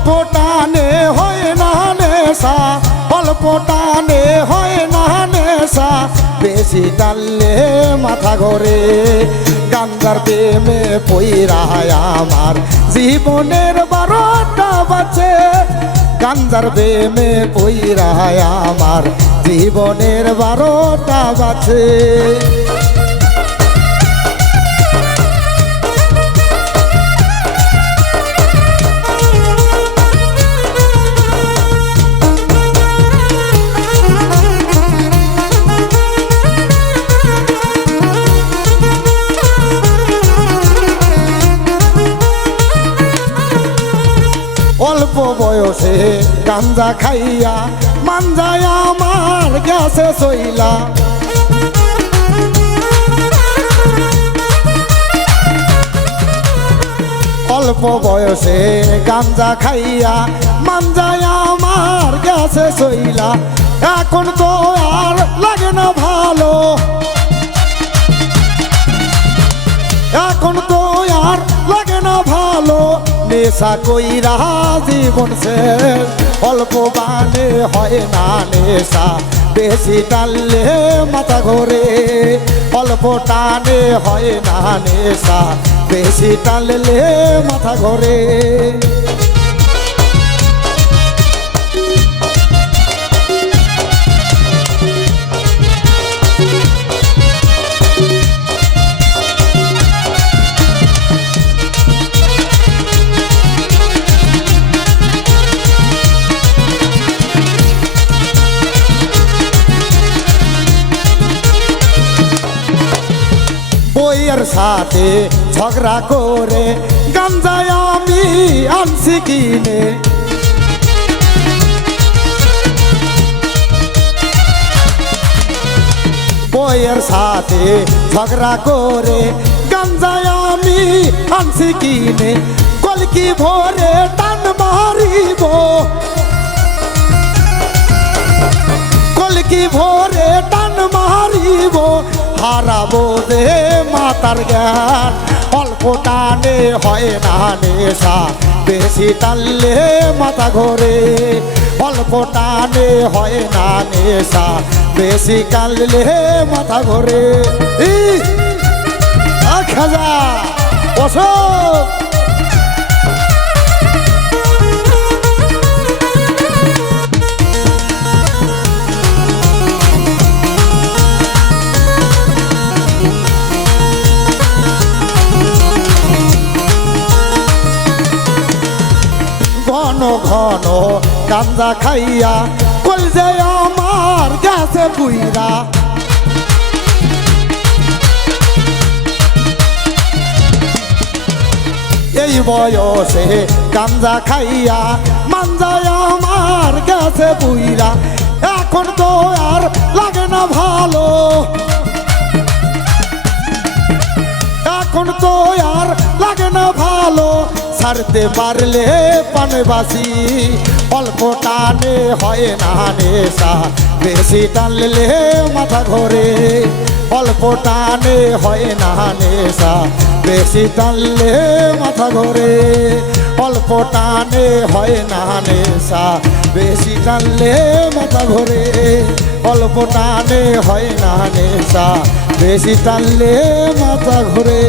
অল্প টানে হয় না নেশা, অল্প টানে হয় না নেশা, বেশি টানলে মাথা ঘোরে। গাঞ্জার প্রেমে পইরা আমার জীবনের 12টা বাজে, গাঞ্জার প্রেমে পইরা আমার জীবনের 12টা বাজে। অল্প বয়সে গাঞ্জা খাইয়া মানজায় আমার গেছে চইলা, অল্প বয়সে গাঞ্জা খাইয়া মানজায় আমার গেছে চইলা। এখন তো আর লাগে না ভালো, এখন তো আর লাগে না ভালো, নেশা কইরা জীবন শেষ। অল্প বানে হয় না নেশা, বেশি টানলে মাথা ঘোরে। অল্প টানে হয় না নেশা, বেশি টানলে মাথা ঘোরে। বইয়ের সাথে ঝগড়া করে গাঞ্জায় আমি আনছি কিনে, বইয়ের সাথে ঝগড়া করে গাঞ্জায় আমি আনছি কিনে। কলকি ভরে টান মারিব, কলকি ভরে টান মারিব, হারাবো দে মাতার জ্ঞান। অল্প টানে হয় না নেশা, বেশি টানলে মাথা ঘোরে। অল্প টানে হয় না নেশা, বেশি টানলে মাথা ঘোরে। খাজা অশোক ঘন ঘন গাঞ্জা খাইয়া কলজে আমার গেছে পুইরা। এই বয়সে গাঞ্জা খাইয়া মানজায় আমার গেছে পুইরা। এখন তো আর লাগে না ভালো, এখন তো আর লাগে না ভালো, ছাড়তে পারলে পানে বাসি। অল্প টানে হয় না নেশা, বেশি টানলে মাথা ঘোরে। অল্প টানে হয় না নেশা, বেশি টানলে মাথা ঘোরে। অল্প টানে হয় না নেশা, বেশি টানলে মাথা ঘোরে। অল্প টানে হয় না নেশা, বেশি টানলে মাথা ঘোরে।